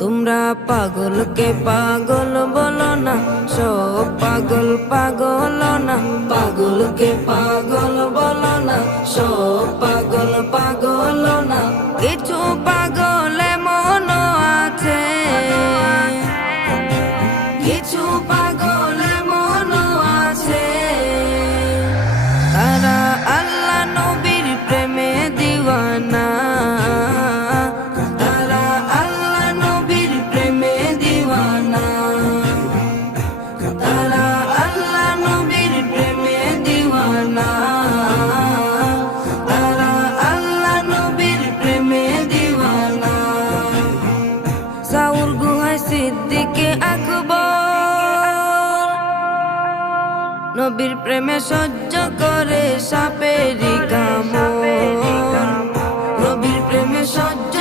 তোমরা পাগলকে পাগল বলো না, সব পাগল পাগল না। পাগলকে পাগল বলো না, সব পাগল পাগল না। কিছু পাগল এমন আছে, কিছু পাগল এমন আছে, তারা আল্লাহ নবীর প্রেমে দিওয়ানা। তারা আল্লাহ নবীর প্রেমে দিওয়ানা। তারা আল্লাহ নবীর প্রেমে দিওয়ানা। তারা আল্লাহ নবীর প্রেমে দিওয়ানা। সাউর গুহায় সিদ্দিকে আকবর নবীর প্রেমে সহ্য করে সাপেরি কামড়। নবীর প্রেমে সহ্য